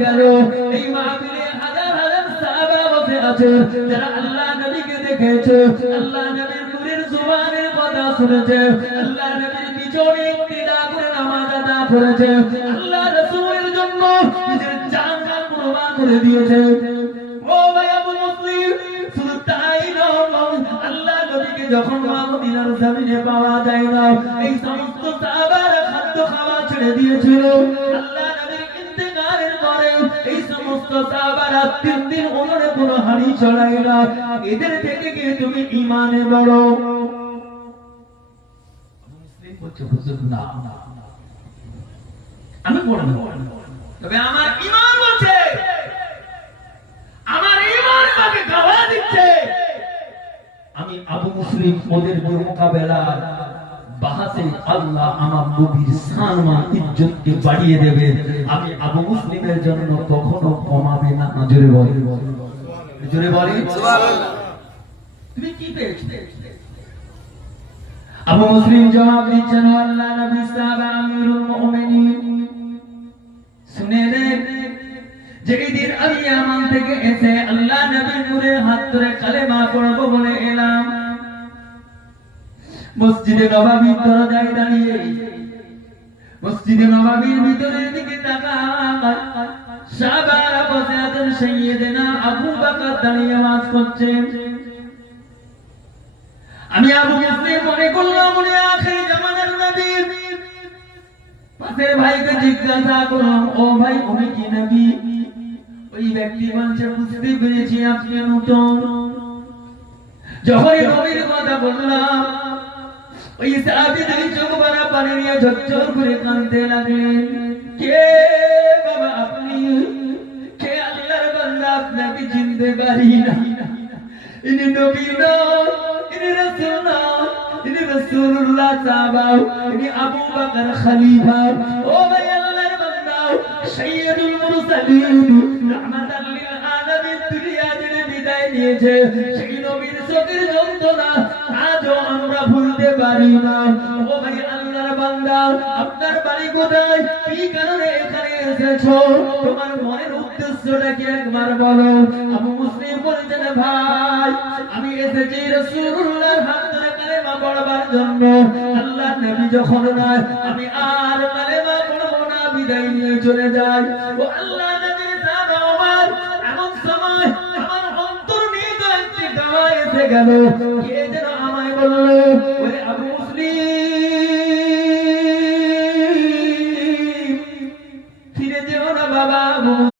গেল এই মাহফিলে হাজার হাজার সাহাবা বসে আছে যারা আল্লাহ নবীকে দেখেছে, আল্লাহ নবীর নূরের জুবানের কথা শুনেছে, আল্লাহ নবীর পিছনে ইক্তিদা করে নামাজ আদা করেছে, আল্লাহ রাসূলের জন্য নিজের জান কুরবান করে দিয়েছে। ও ভাই আবু মুসলিম, শুধু তাই নয়, আল্লাহ নবীকে যখন মদিনার জমিনে পাওয়া যায় না, এই সমস্ত সাহাবারা খাদ্য খাওয়া ছেড়ে দিয়েছিল। আল্লাহ নবীর ইন্তেকালের পরে এই সমস্ত সাহাবারা 3 দিন ওনারে কোনো হাড়ি চড়ায় না। এদের থেকে কি তুমি ঈমানে বড়? মুসলিম বলছে হুজুর না, আমি বড় না, তবে আমার ঈমান বলছে, আমার ঈমান আমাকে গাওয়া দিচ্ছে আমি আবু মুসলিম ওদের মোকাবেলা বাহাসে আল্লাহ আমার নবীর সম্মান ইজ্জতকে বাড়িয়ে দেবে। আমি আবু মুসলিমের জন্য কখনো কমাবে না। জোরে বলি, জোরে বলি সুবহানাল্লাহ। তুমি কি পেয়েছো? আবু মুসলিম জবাব দিচ্ছেন, আল্লাহ নবী সাহাবা আমিরুল মুমিনিন শুনে রে, যেদিন আমি ইয়ামান থেকে এসে আল্লাহ নবীর নূরের হাত ধরে কালেমা পড়বো বলে এলাম, মসজিদে নববীর দরজায় দাঁড়িয়ে মসজিদে নববীর ভিতরের দিকে তাকাই, সাহাবারা বসে আছেন, সাইয়েদেনা আবু বকর দাঁড়িয়ে ওয়াজ করছেন। আমি আবু মুসলিম মনে করলাম উনি আখির জামানার নবী। পাশের ভাইকে জিজ্ঞাসা করলাম, ও ভাই উনি কি নবী? ওই ব্যক্তি বলছে, বুঝতে পেরেছি আপনি নতুন। যখন নবীর কথা বললাম, ওই সাহাবী দুই চোখ ভরা পানি নিয়ে ঝরঝর করে কাঁদতে লাগলেন। কে বাবা আপনি? কে আল্লাহর বান্দা? আপনাকে চিনতে পারি না। ইনি নবী নন, ইনি রাসূল নন, ইনি রাসূলুল্লাহ সাহাবা, ইনি আবু বকর খলিফা। ও ভাই আল্লাহর বান্দা, সাইয়্যিদুল মুরসালিন, রাহমাতাল লিল আলামিন, দুনিয়া থেকে বিদায় নিয়েছে। সেই নবীর চোখের যন্ত্রণা আজও আমরা ভুলতে পারি না। ও ভাই আল্লাহর বান্দা, আপনার বাড়ি কোথায়? কি কারণে এখানে এসেছো? তোমার মনের উদ্দেশ্যটা কি একবার বলো। আবু মুসলিম বলছেন, ভাই আমি এসেছি রাসূলুল্লাহর হাত ধরে কালেমা পড়বার জন্য। আল্লাহ নবী যখন নাই, আমি আর কালেমা পড়ব না, বিদায় নিয়ে চলে যাই। ও আল্লাহ নবীর সাহাবা আমার এমন সময় আমার অন্তর্নিহিত একটি দাওয়া এসে গেল। কে যেন আমায় বলল, ওরে আবু